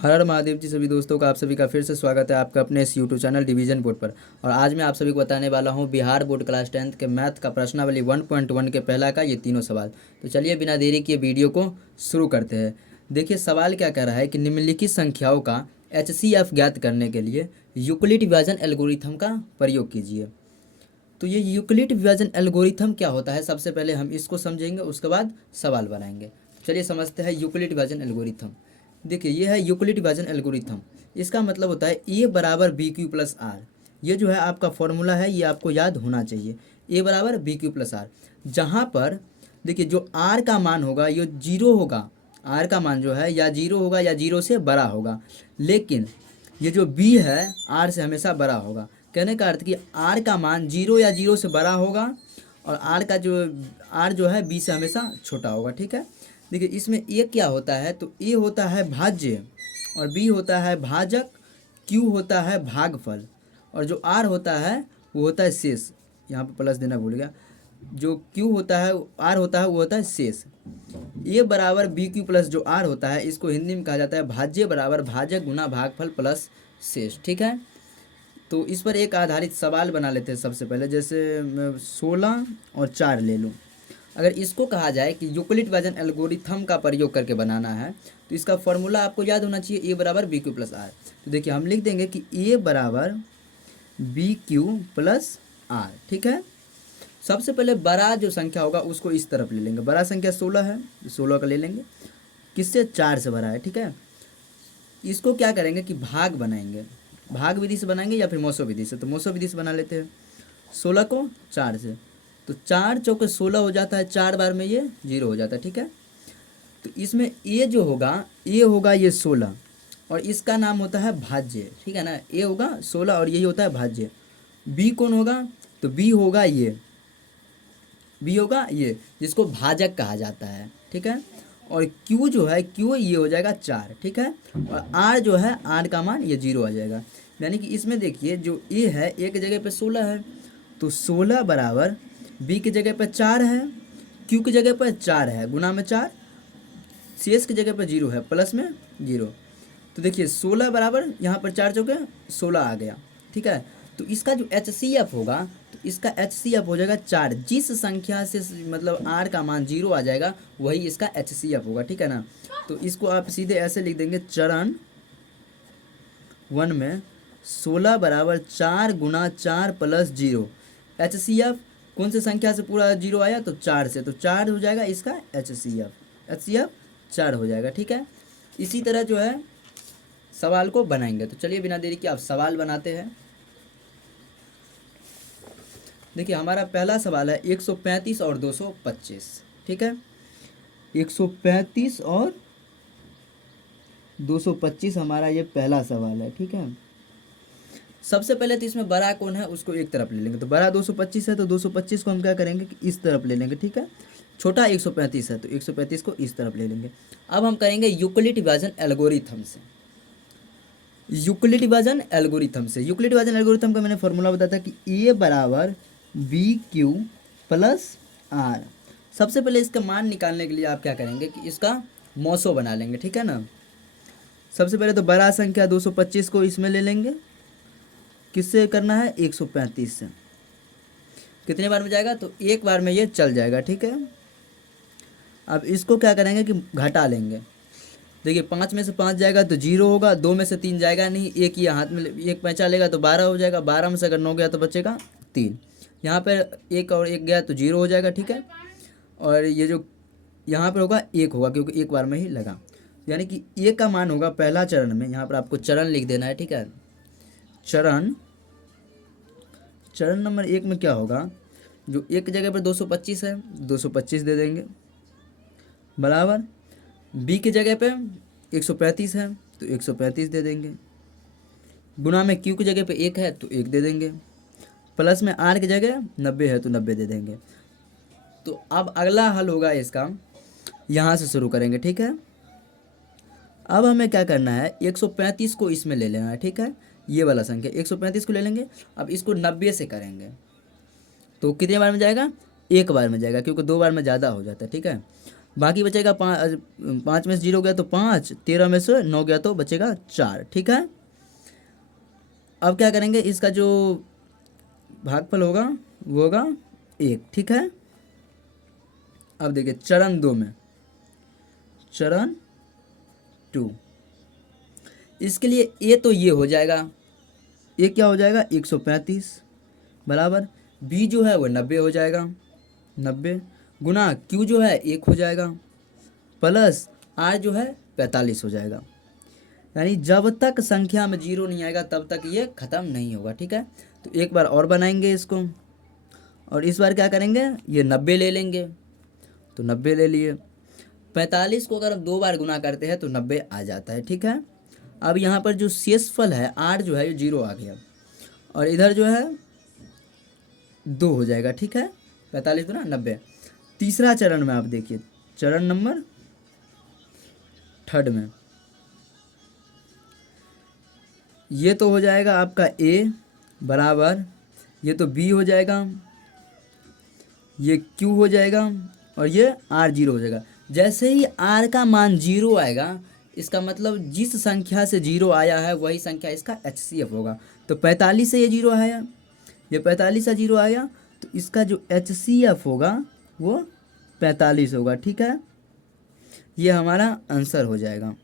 हर हर महादेव जी सभी दोस्तों का आप सभी का फिर से स्वागत है आपका अपने इस यूट्यूब चैनल डिवीजन बोर्ड पर। और आज मैं आप सभी को बताने वाला हूं बिहार बोर्ड क्लास 10th के मैथ का प्रश्नावली 1.1 के पहला का ये तीनों सवाल। तो चलिए बिना देरी किए वीडियो को शुरू करते हैं। देखिए सवाल क्या कह रहा है कि निम्नलिखित संख्याओं का HCF ज्ञात करने के लिए यूक्लिड विभाजन एल्गोरिथम का प्रयोग कीजिए। तो ये यूक्लिड विभाजन एल्गोरिथम क्या होता है, सबसे पहले हम इसको समझेंगे, उसके बाद सवाल बनाएंगे। चलिए समझते हैं यूक्लिड विभाजन एल्गोरिथम। देखिए ये है यूक्लिड विभाजन एल्गोरिथम। इसका मतलब होता है ए बराबर बी क्यू प्लस आर। ये जो है आपका फॉर्मूला है, ये आपको याद होना चाहिए। ए बराबर बी क्यू प्लस आर, जहाँ पर देखिए जो आर का मान होगा ये जीरो होगा। आर का मान जो है या जीरो होगा या जीरो से बड़ा होगा, लेकिन ये जो बी है आर से हमेशा बड़ा होगा। कहने का अर्थ कि आर का मान जीरो या जीरो से बड़ा होगा और आर जो है बी से हमेशा छोटा होगा। ठीक है, देखिए इसमें ए क्या होता है, तो ए होता है भाज्य और बी होता है भाजक, क्यू होता है भागफल और जो आर होता है वो होता है शेष। यहाँ पर प्लस देना भूल गया। जो क्यू होता है आर होता है वो होता है शेष। ए बराबर बी क्यू प्लस जो आर होता है इसको हिंदी में कहा जाता है भाज्य बराबर भाजक गुना भागफल प्लस शेष। ठीक है, तो इस पर एक आधारित सवाल बना लेते हैं। सबसे पहले जैसे मैं 16 और 4 ले लूँ। अगर इसको कहा जाए कि यूक्लिड विभाजन एल्गोरिथम का प्रयोग करके बनाना है तो इसका फॉर्मूला आपको याद होना चाहिए, ए बराबर बी क्यू प्लस आर। तो देखिए हम लिख देंगे कि ए बराबर बी क्यू प्लस आर। ठीक है, सबसे पहले बड़ा जो संख्या होगा उसको इस तरफ ले लेंगे। बड़ा संख्या 16 है, 16 का ले लेंगे, किससे 4 से बड़ा है। ठीक है, इसको क्या करेंगे कि भाग बनाएंगे, भाग विधि से बनाएंगे या फिर मौसो विधि से। तो मौसो विधि से बना लेते हैं 16 को 4 से। तो 4 चौके 16 हो जाता है, 4 बार में ये 0 हो जाता है। ठीक है, तो इसमें ए जो होगा ए होगा ये 16 और इसका नाम होता है भाज्य। ठीक है ना, ए होगा 16 और यही होता है भाज्य। बी कौन होगा, तो बी होगा ये, बी होगा ये जिसको भाजक कहा जाता है। ठीक है, और क्यू जो है क्यू ये हो जाएगा 4। ठीक है, और आर जो है आर का मान ये 0 आ जाएगा। यानी कि इसमें देखिए जो ए है ए की जगह पे 16 है, तो 16 बराबर बी की जगह पे 4 है, क्यू की जगह पर 4 है गुना में 4, शेष की जगह पर 0 है प्लस में 0। तो देखिए 16 बराबर यहाँ पर 4 चौके 16 आ गया। ठीक है, तो इसका जो HCF होगा तो इसका HCF हो जाएगा 4। जिस संख्या से मतलब आर का मान 0 आ जाएगा वही इसका HCF होगा। ठीक है ना, तो इसको आप सीधे ऐसे लिख देंगे, चरण 1 में 16 बराबर 4 गुना 4 प्लस 0। HCF कौन से संख्या से पूरा 0 आया, तो 4 से, तो 4 हो जाएगा इसका HCF 4 हो जाएगा। ठीक है, इसी तरह जो है सवाल को बनाएंगे। तो चलिए बिना देरी के आप सवाल बनाते हैं। देखिए हमारा पहला सवाल है 135 और 225। ठीक है, 135 और 225 हमारा ये पहला सवाल है। ठीक है, सबसे पहले तो इसमें बड़ा कौन है उसको एक तरफ ले लेंगे। तो बड़ा 225 है तो 225 को हम क्या करेंगे कि इस तरफ ले लेंगे। ठीक है, छोटा 135 है तो 135 को इस तरफ ले लेंगे। अब हम करेंगे यूक्लिड विभाजन एल्गोरिथम से। यूक्लिड विभाजन एल्गोरिथम से, यूक्लिड विभाजन एल्गोरिथम का मैंने फॉर्मूला बताया था कि ए बराबर बी क्यू प्लस आर। सबसे पहले इसका मान निकालने के लिए आप क्या करेंगे कि इसका मौसो बना लेंगे। ठीक है ना, सबसे पहले तो बड़ा संख्या 225 को इसमें ले लेंगे, किससे करना है 135 से। कितने बार में जाएगा, तो एक बार में ये चल जाएगा। ठीक है, अब इसको क्या करेंगे कि घटा लेंगे। देखिए 5 में से 5 जाएगा तो 0 होगा, 2 में से 3 जाएगा नहीं, एक ये हाथ में एक पैंचा लेगा तो 12 हो जाएगा, 12 में से अगर 9 गया तो बचेगा 3। यहाँ पर एक और एक गया तो 0 हो जाएगा। ठीक है, और ये जो यहाँ पर होगा 1 होगा क्योंकि एक बार में ही लगा, यानी कि ए का मान होगा पहला चरण में। यहाँ पर आपको चरण लिख देना है। ठीक है, चरण नंबर 1 में क्या होगा, जो एक की जगह पर 225 है 225 दे देंगे, बराबर बी की जगह पे 135 है तो 135 दे देंगे, गुना में क्यू की जगह पे 1 है तो 1 दे देंगे, प्लस में आर की जगह 90 है तो 90 दे देंगे। तो अब अगला हल होगा इसका, यहाँ से शुरू करेंगे। ठीक है, अब हमें क्या करना है 135 को इसमें ले लेना है। ठीक है, ये वाला संख्या 135 को ले लेंगे। अब इसको 90 से करेंगे तो कितने बार में जाएगा, एक बार में जाएगा क्योंकि 2 बार में ज़्यादा हो जाता है। ठीक है, बाकी बचेगा 5 में से 0 गया तो 5, 13 में से 9 गया तो बचेगा 4। ठीक है, अब क्या करेंगे, इसका जो भागफल होगा वो होगा 1। ठीक है, अब देखिए चरण 2 में, चरण 2, इसके लिए ए तो ये हो जाएगा, ए क्या हो जाएगा 135 बराबर, बी जो है वो 90 हो जाएगा, 90 गुना क्यू जो है 1 हो जाएगा, प्लस आर जो है 45 हो जाएगा। यानी जब तक संख्या में 0 नहीं आएगा तब तक ये ख़त्म नहीं होगा। ठीक है, तो एक बार और बनाएंगे इसको, और इस बार क्या करेंगे, ये 90 ले लेंगे, तो 90 ले लिए। 45 को अगर हम 2 बार गुना करते हैं तो 90 आ जाता है। ठीक है, अब यहाँ पर जो शेषफल है आर जो है ये 0 आ गया, और इधर जो है 2 हो जाएगा। ठीक है, 45 गुना 90। तीसरा चरण में आप देखिए, चरण नंबर 3 में ये तो हो जाएगा आपका ए बराबर, ये तो बी हो जाएगा, ये क्यू हो जाएगा, और ये आर 0 हो जाएगा। जैसे ही आर का मान 0 आएगा, इसका मतलब जिस संख्या से 0 आया है वही संख्या इसका HCF होगा। तो 45 से ये 0 आया, ये 45 से 0 आया, तो इसका जो HCF होगा वो 45 होगा। ठीक है, ये हमारा आंसर हो जाएगा।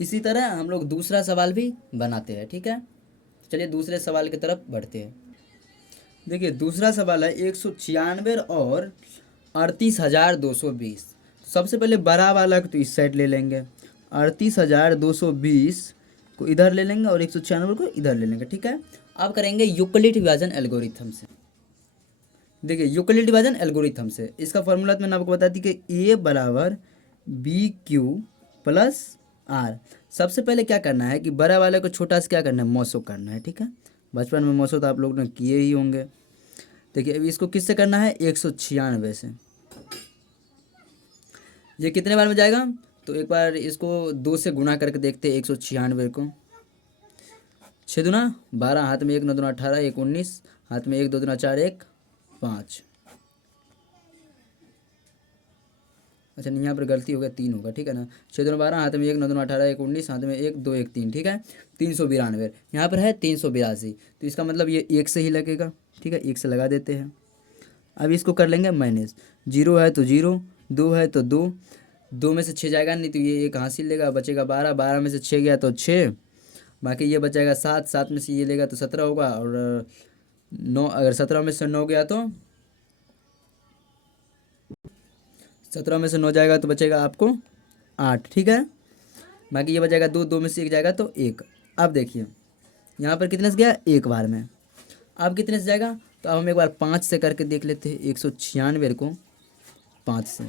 इसी तरह हम लोग दूसरा सवाल भी बनाते हैं। ठीक है, चलिए दूसरे सवाल की तरफ बढ़ते हैं। देखिए दूसरा सवाल है 196 और 38,220। सबसे पहले बड़ा वाला तो इस साइड ले लेंगे, 38,220 को इधर ले लेंगे और 196 को इधर ले लेंगे। ठीक है, अब करेंगे यूक्लिड विभाजन एल्गोरिथम से। देखिए यूक्लिड विभाजन एल्गोरिथम से इसका फॉर्मूला तो मैंने आपको बता दी कि ए बराबर बी क्यू प्लस आर। सबसे पहले क्या करना है कि बड़ा वाले को छोटा से क्या करना है, मौसो करना है। ठीक है, बचपन में मौसो तो आप लोग ने किए ही होंगे। देखिए अभी इसको किससे करना है, 196 से। ये कितने बार में जाएगा, तो एक बार इसको 2 से गुना करके देखते हैं 196 को। 6 दूना 12, हाथ में 1 9 दूना 18, 1 19, हाथ में 1 2 दूना 4, 1 5। अच्छा नहीं, यहाँ पर गलती हो गया, 3 होगा। ठीक है ना, 6 दूना 12, हाथ में 1 9 दूना 18, 1 19, हाथ में 1 2 1 3। ठीक है, 392। यहाँ पर है 382, तो इसका मतलब ये 1 से ही लगेगा। ठीक है, 1 से लगा देते हैं। अब इसको कर लेंगे माइनस, 0 है तो 0, 2 है तो 2, 2 में से 6 जाएगा नहीं तो ये 1 हासिल लेगा, बचेगा 12, 12 में से 6 गया तो 6, बाकी ये बचेगा 7, 7 में से ये लेगा तो 17 होगा, और 9, अगर 17 में से 9 गया तो 17 में से 9 जाएगा तो बचेगा आपको 8। ठीक है, बाकी ये बचेगा 2, 2 में से 1 जाएगा तो 1। अब देखिए यहाँ पर कितने से गया, 1 बार में। अब कितने से जाएगा, तो अब हम एक बार 5 से करके देख लेते हैं। 196 को 5 से,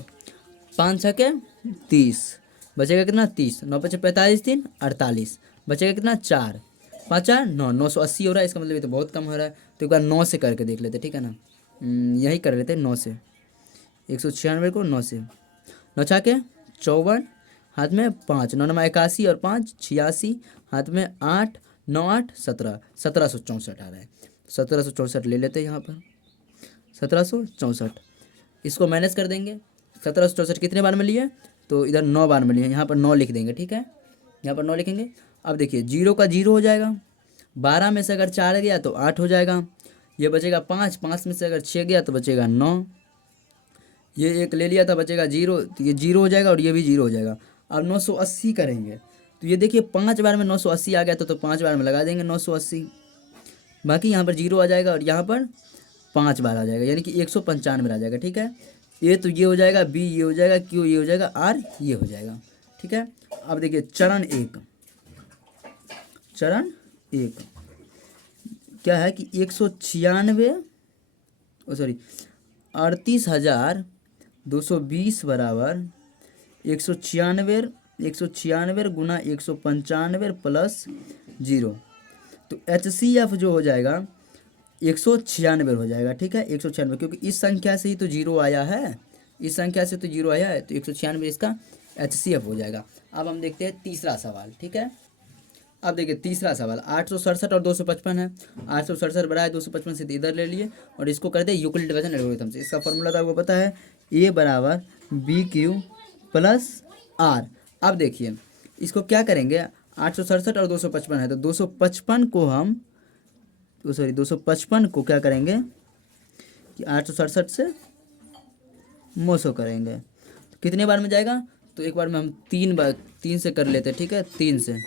5 छके 30, बचेगा कितना 30, 9 पचे 45, 3 48, बचेगा कितना 4, 5 4 9, 980 हो रहा है। इसका मतलब ये तो बहुत कम हो रहा है, तो एक बार 9 से करके देख लेते। ठीक है ना, यही कर लेते हैं 9 से। 196 को 9 से, 9 छके 54, हाथ में 5, 9 9 81 और 5 86, हाथ में 8 9 8 17, 1764 आ रहा है। 1764 ले लेते हैं यहाँ पर, 1764 इसको माइनस कर देंगे। 1764 कितने बार में लिए, तो इधर 9 बार में लिए, यहाँ पर 9 लिख देंगे। ठीक है, यहाँ पर 9 लिखेंगे। अब देखिए 0 का 0 हो जाएगा, 12 में से अगर 4 गया तो 8 हो जाएगा, ये बचेगा 5, 5 में से अगर 6 गया तो बचेगा 9, ये 1 ले लिया था बचेगा 0, तो ये 0 हो जाएगा और ये भी 0 हो जाएगा। अब 980 करेंगे, तो ये देखिए 5 बार में 980 आ गया तो 5 बार में लगा देंगे 980, बाकी यहाँ पर 0 आ जाएगा और यहाँ पर 5 बार आ जाएगा, यानी कि 195 आ जाएगा। ठीक है, ए तो ये हो जाएगा, बी ये हो जाएगा, क्यू ये हो जाएगा, आर ये हो जाएगा। ठीक है, अब देखिए चरण 1, चरण 1 क्या है कि 196 सॉरी 38,220 बराबर 196 गुना 195 प्लस 0, तो HCF जो हो जाएगा 196 हो जाएगा। ठीक है, 196, क्योंकि इस संख्या से ही तो 0 आया है, इस संख्या से तो 0 आया है, तो 196 इसका HCF हो जाएगा। अब हम देखते हैं तीसरा सवाल। ठीक है, अब देखिए तीसरा सवाल 867 और 255 है। 867 बड़ा है 255 से इधर ले लिए और इसको कर दे यूक्लिड डिवीजन एल्गोरिथम से। इसका फॉर्मूला तो आपको पता है, ए बराबर बी क्यू प्लस आर। अब देखिए इसको क्या करेंगे, 867 और 255 है तो 255 को हम सॉरी 255 को क्या करेंगे कि 867 से मोसो करेंगे तो कितने बार में जाएगा, तो एक बार में हम 3 से कर लेते हैं, ठीक है। 3 से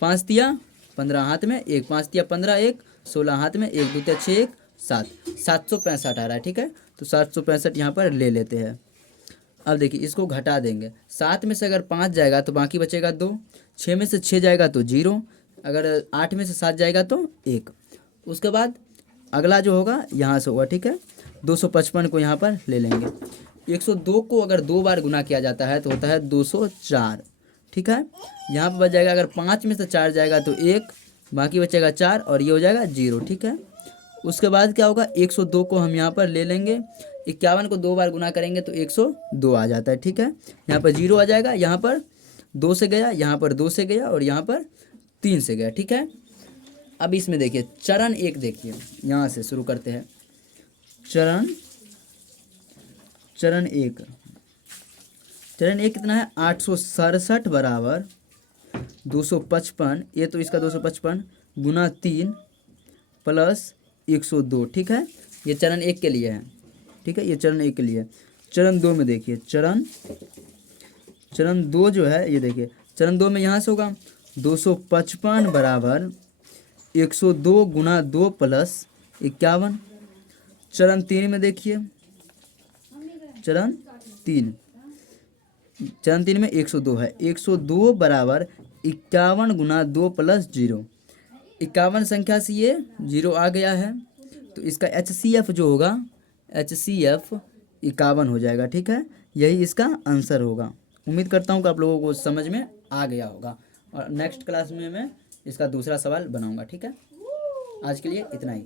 5 दिया 15 हाथ में एक, 5 दिया 15 एक, 16 हाथ में एक, 2 6 एक 7, 765 आ रहा है, ठीक है। तो 765 यहाँ पर ले लेते हैं। अब देखिए इसको घटा देंगे, 7 में से अगर 5 जाएगा तो बाकी बचेगा 2, 6 में से 6 जाएगा तो 0, अगर 8 में से 7 जाएगा तो 1। उसके बाद अगला जो होगा यहाँ से होगा, ठीक है। 255 को यहाँ पर ले लेंगे। 102 को अगर 2 बार गुना किया जाता है तो होता है 204, ठीक है। यहाँ पर बच जाएगा, अगर 5 में से 4 जाएगा तो 1, बाकी बचेगा 4 और ये हो जाएगा 0, ठीक है। उसके बाद क्या होगा, 102 को हम यहाँ पर ले लेंगे, 51 को 2 बार गुना करेंगे तो 102 आ जाता है, ठीक है। यहाँ पर 0 आ जाएगा, यहाँ पर 2 से गया, यहाँ पर 2 से गया और यहाँ पर 3 से गया, ठीक है। अब इसमें देखिए चरण 1, देखिए यहाँ से शुरू करते हैं। चरण 1 कितना है, 867 बराबर 255, ये तो इसका 255 गुना 3 प्लस 102, ठीक है। ये चरण 1 के लिए है, ठीक है। ये चरण 1 के लिए। चरण 2 में देखिए, चरण 2 जो है, ये देखिए चरण 2 में यहाँ से होगा 255 बराबर 102 गुना 2 प्लस 51। चरण 3 में देखिए, चरण 3 में 102 है, 102 बराबर 51 गुना 2 प्लस 0। 51 संख्या से ये 0 आ गया है तो इसका HCF जो होगा, HCF 51 हो जाएगा, ठीक है। यही इसका आंसर होगा। उम्मीद करता हूँ कि आप लोगों को समझ में आ गया होगा और नेक्स्ट क्लास में मैं इसका दूसरा सवाल बनाऊंगा, ठीक है। आज के लिए इतना ही।